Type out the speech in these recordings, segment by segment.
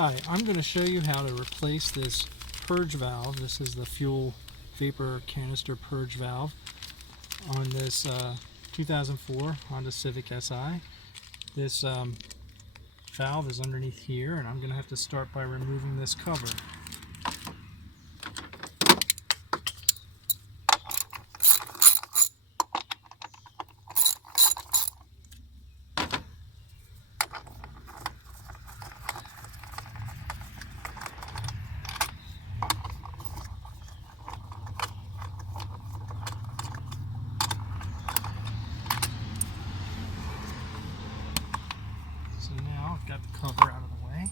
Hi, I'm going to show you how to replace this purge valve. This is the fuel vapor canister purge valve on this 2004 Honda Civic Si. This valve is underneath here, and I'm going to have to start by removing this cover. So now I've got the cover out of the way,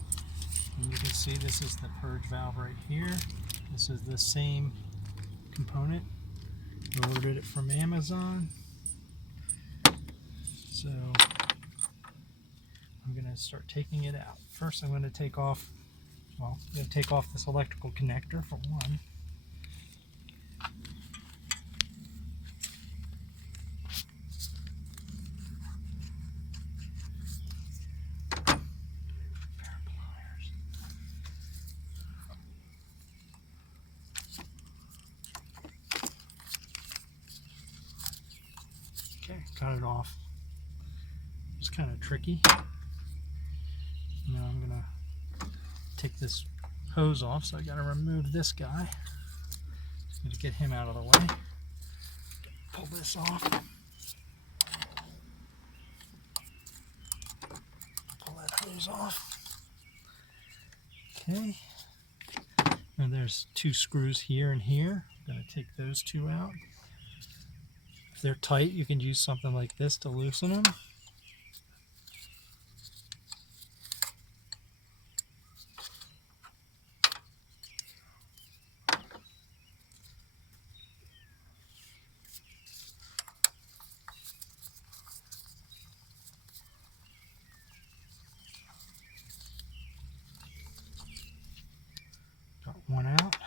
and you can see this is the purge valve right here. This is the same component. I ordered it from Amazon. So I'm going to start taking it out. First I'm going to take off, this electrical connector for one. Okay, got it off. It's kind of tricky. Now I'm going to take this hose off, so I got to remove this guy. Just going to get him out of the way. Pull this off. Pull that hose off. Okay. And there's two screws here and here. I'm going to take those two out. If they're tight, you can use something like this to loosen them. Got one out.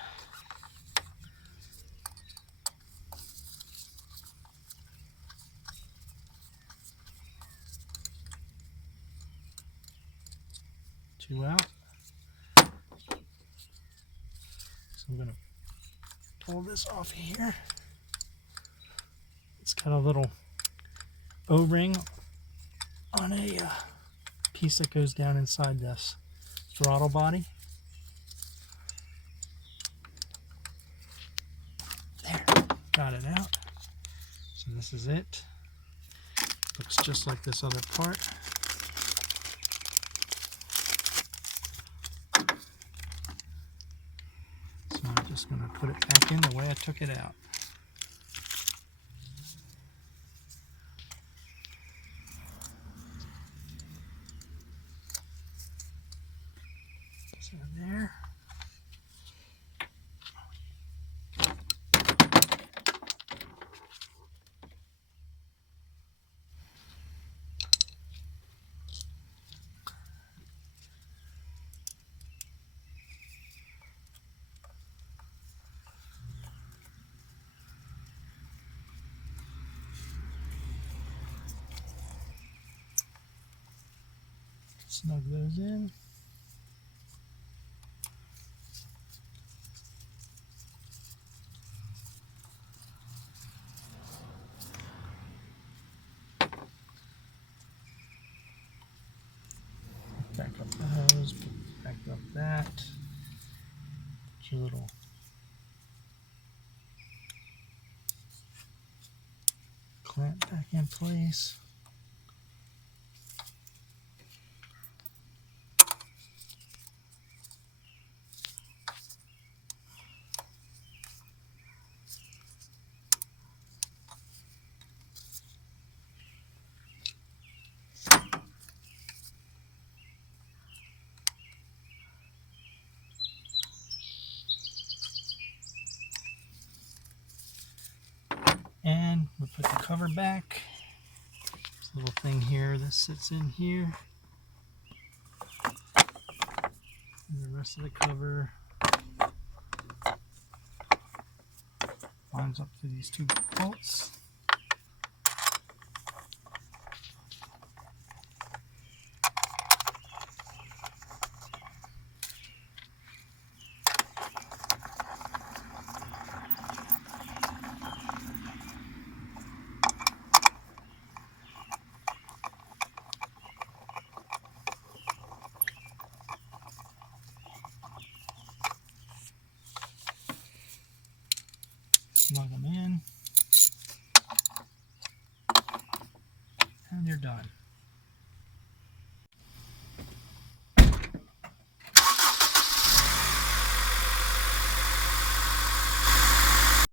Two out. So I'm going to pull this off here. It's got a little O-ring on a piece that goes down inside this throttle body. There, got it out. So this is it. Looks just like this other part. So I'm just going to put it back in the way I took it out. So there. Snug those in. Back up the hose, back up that. Put your little clamp back in place. And we'll put the cover back. This little thing here that sits in here. And the rest of the cover lines up to these two bolts. Lug them in.